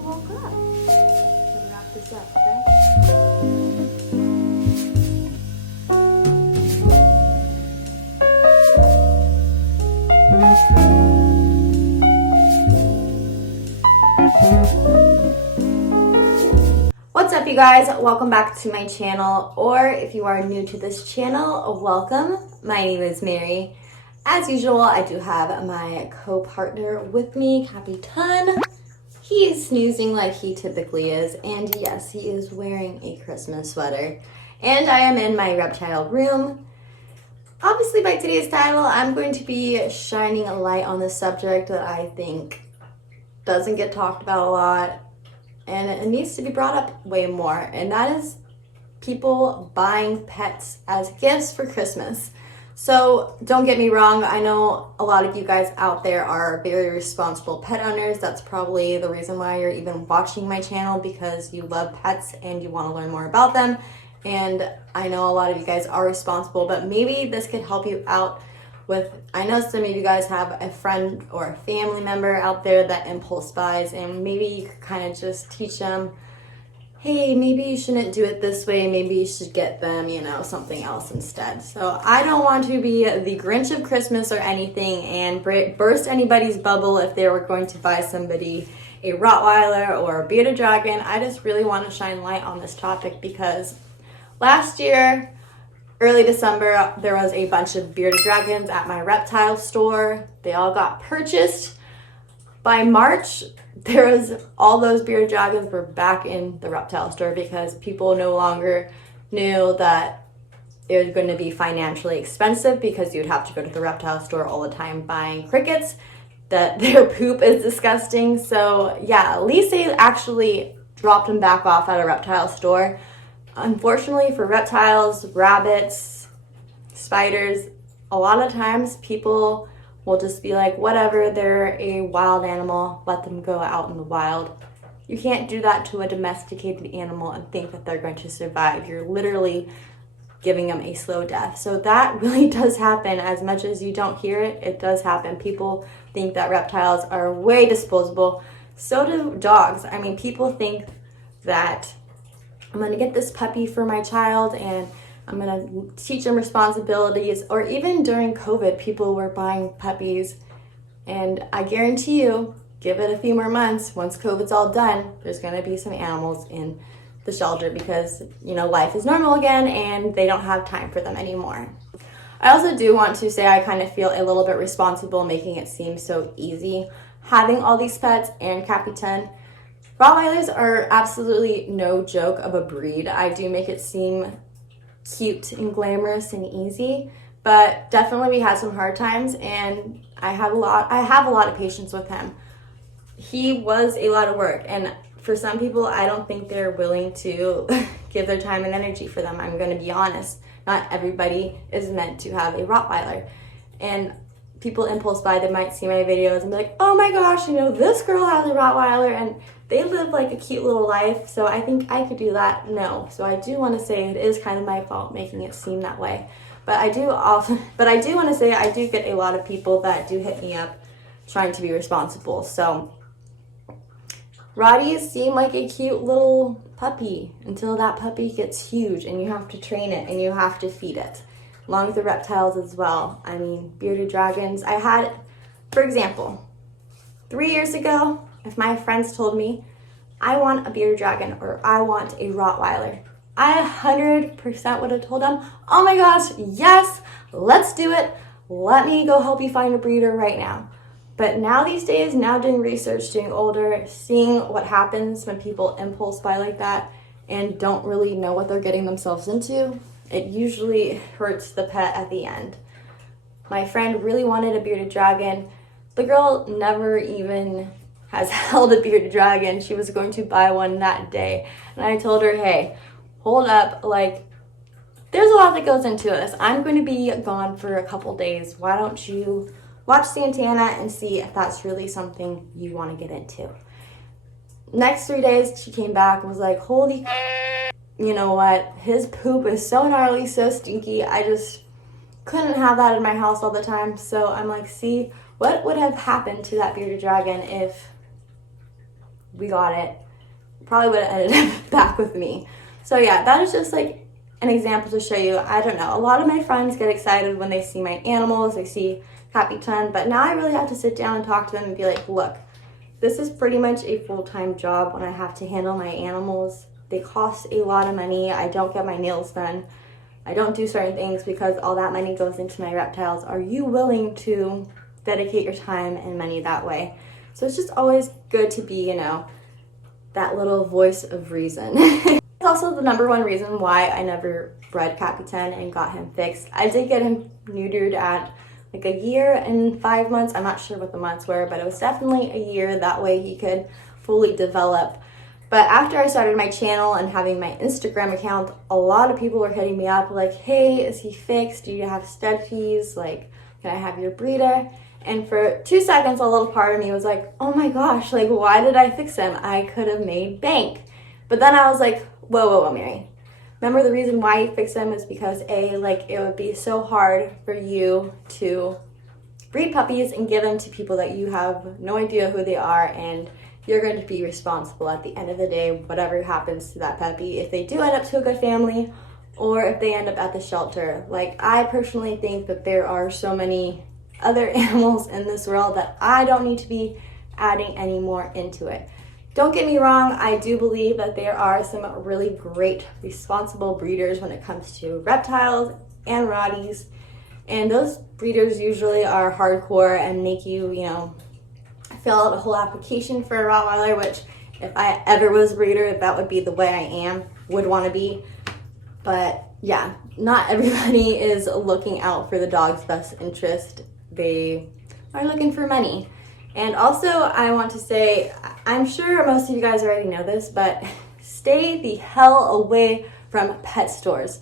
you woke up. Let's wrap this up, okay? What's up, you guys? Welcome back to my channel, or if you are new to this channel, welcome. My name is Mary. As usual, I do have my co-partner with me, Capitan. He is snoozing like he typically is, and yes, he is wearing a Christmas sweater. And I am in my reptile room. Obviously, by today's title, I'm going to be shining a light on this subject that I think doesn't get talked about a lot, and it needs to be brought up way more, and that is people buying pets as gifts for Christmas. So don't get me wrong, I know a lot of you guys out there are very responsible pet owners. That's probably the reason why you're even watching my channel, because you love pets and you want to learn more about them. And I know a lot of you guys are responsible, but maybe this could help you out with, I know some of you guys have a friend or a family member out there that impulse buys, and maybe you could kind of just teach them, hey, maybe you shouldn't do it this way, maybe you should get them, something else instead. So I don't want to be the Grinch of Christmas or anything and burst anybody's bubble if they were going to buy somebody a Rottweiler or a bearded dragon. I just really want to shine light on this topic because last year, early December, there was a bunch of bearded dragons at my reptile store. They all got purchased. By March, all those bearded dragons were back in the reptile store because people no longer knew that it was going to be financially expensive because you'd have to go to the reptile store all the time buying crickets, that their poop is disgusting. So yeah, at least they actually dropped them back off at a reptile store. Unfortunately for reptiles, rabbits, spiders, a lot of times people will just be like, whatever, they're a wild animal, let them go out in the wild. You can't do that to a domesticated animal and think that they're going to survive. You're literally giving them a slow death. So that really does happen. As much as you don't hear it, it does happen. People think that reptiles are way disposable. So do dogs. I mean, people think that I'm going to get this puppy for my child and I'm going to teach them responsibilities. Or even during COVID, people were buying puppies. And I guarantee you, give it a few more months, once COVID's all done, there's going to be some animals in the shelter because, life is normal again and they don't have time for them anymore. I also do want to say I kind of feel a little bit responsible making it seem so easy having all these pets and Capitan. Rottweilers are absolutely no joke of a breed. I do make it seem cute and glamorous and easy, but definitely we had some hard times, and I have a lot of patience with him. He was a lot of work, and for some people, I don't think they're willing to give their time and energy for them. I'm going to be honest. Not everybody is meant to have a Rottweiler, and people impulse buy. They might see my videos and be like, oh my gosh, this girl has a Rottweiler and they live like a cute little life, so I think I could do that. No. So I do want to say it is kind of my fault making it seem that way. But I do want to say I do get a lot of people that do hit me up trying to be responsible. So Rotties seem like a cute little puppy until that puppy gets huge and you have to train it and you have to feed it. Along with the reptiles as well. I mean, bearded dragons. I had, for example, 3 years ago, if my friends told me, I want a bearded dragon or I want a Rottweiler, I 100% would have told them, oh my gosh, yes, let's do it. Let me go help you find a breeder right now. But now these days, now doing research, doing older, seeing what happens when people impulse buy like that and don't really know what they're getting themselves into, it usually hurts the pet at the end. My friend really wanted a bearded dragon. The girl never even has held a bearded dragon. She was going to buy one that day. And I told her, hey, hold up. There's a lot that goes into this. I'm going to be gone for a couple days. Why don't you watch the antana and see if that's really something you want to get into? Next 3 days, she came back and was like, holy, you know what? His poop is so gnarly, so stinky. I just couldn't have that in my house all the time. So I'm like, see, what would have happened to that bearded dragon if we got it, probably would have ended up back with me. So yeah, that is just like an example to show you. I don't know, a lot of my friends get excited when they see my animals, they see capitan, but now I really have to sit down and talk to them and be like, look, this is pretty much a full-time job when I have to handle my animals. They cost a lot of money. I don't get my nails done. I don't do certain things because all that money goes into my reptiles. Are you willing to dedicate your time and money that way? So it's just always good to be, you know, that little voice of reason. It's also the number one reason why I never bred capitan and got him fixed. I did get him neutered at like a year and 5 months. I'm not sure what the months were, but it was definitely a year. That way he could fully develop. But after I started my channel and having my Instagram account, a lot of people were hitting me up like, hey, is he fixed? Do you have stud fees? Like, can I have your breeder? And for 2 seconds, a little part of me was like, oh my gosh, like, why did I fix him? I could have made bank. But then I was like, whoa, Mary. Remember, the reason why you fix them is because like, it would be so hard for you to breed puppies and give them to people that you have no idea who they are, and you're going to be responsible at the end of the day, whatever happens to that puppy, if they do end up to a good family or if they end up at the shelter. Like, I personally think that there are so many other animals in this world that I don't need to be adding any more into it. Don't get me wrong, I do believe that there are some really great responsible breeders when it comes to reptiles and Rotties, and those breeders usually are hardcore and make you, you know, fill out a whole application for a Rottweiler, which if I ever was a breeder, that would be the way I would want to be. But yeah, not everybody is looking out for the dog's best interest. They are looking for money. And also, I want to say, I'm sure most of you guys already know this, but stay the hell away from pet stores.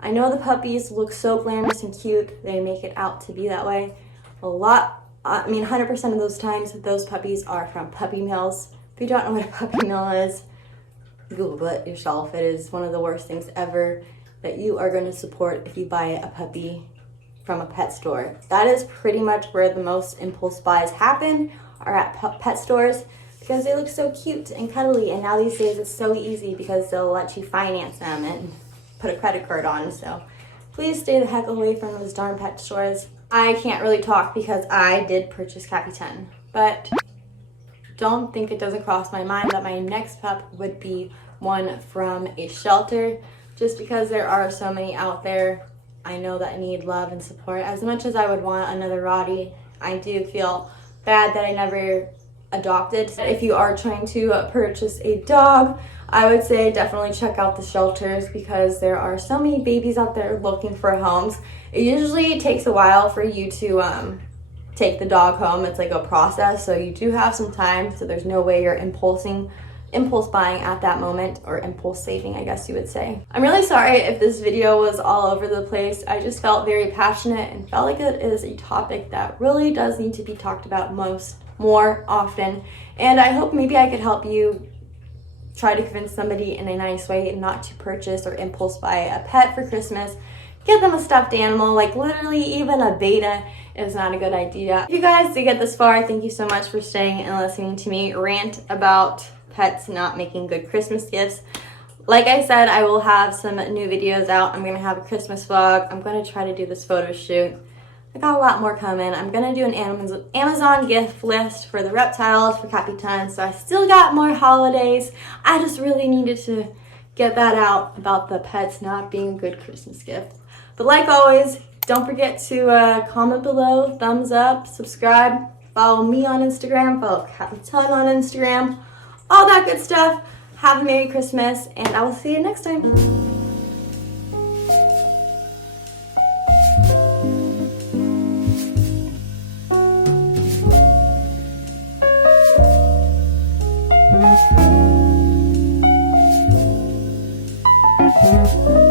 I know the puppies look so glamorous and cute. They make it out to be that way. 100% of those times, those puppies are from puppy mills. If you don't know what a puppy mill is, Google it yourself. It is one of the worst things ever that you are going to support if you buy a puppy from a pet store. That is pretty much where the most impulse buys happen, are at pet stores, because they look so cute and cuddly, and now these days it's so easy because they'll let you finance them and put a credit card on. So please stay the heck away from those darn pet stores. I can't really talk because I did purchase capitan, but don't think it doesn't cross my mind that my next pup would be one from a shelter, just because there are so many out there I know that need love and support. As much as I would want another Rottie, I do feel bad that I never adopted. If you are trying to purchase a dog, I would say definitely check out the shelters, because there are so many babies out there looking for homes. It usually takes a while for you to take the dog home. It's like a process, so you do have some time, so there's no way you're impulse buying at that moment, or impulse saving, I guess you would say. I'm really sorry if this video was all over the place. I just felt very passionate and felt like it is a topic that really does need to be talked about more often, and I hope maybe I could help you try to convince somebody in a nice way not to purchase or impulse buy a pet for Christmas. Get them a stuffed animal. Like, literally even a beta is not a good idea. If you guys did get this far, thank you so much for staying and listening to me rant about pets not making good Christmas gifts. Like I said, I will have some new videos out. I'm gonna have a Christmas vlog. I'm gonna try to do this photo shoot. I got a lot more coming. I'm gonna do an Amazon gift list for the reptiles, for capitan, so I still got more holidays. I just really needed to get that out about the pets not being a good Christmas gift. But like always, don't forget to comment below, thumbs up, subscribe, follow me on Instagram, follow Capitan on Instagram, all that good stuff. Have a Merry Christmas, and I will see you next time. Thank you.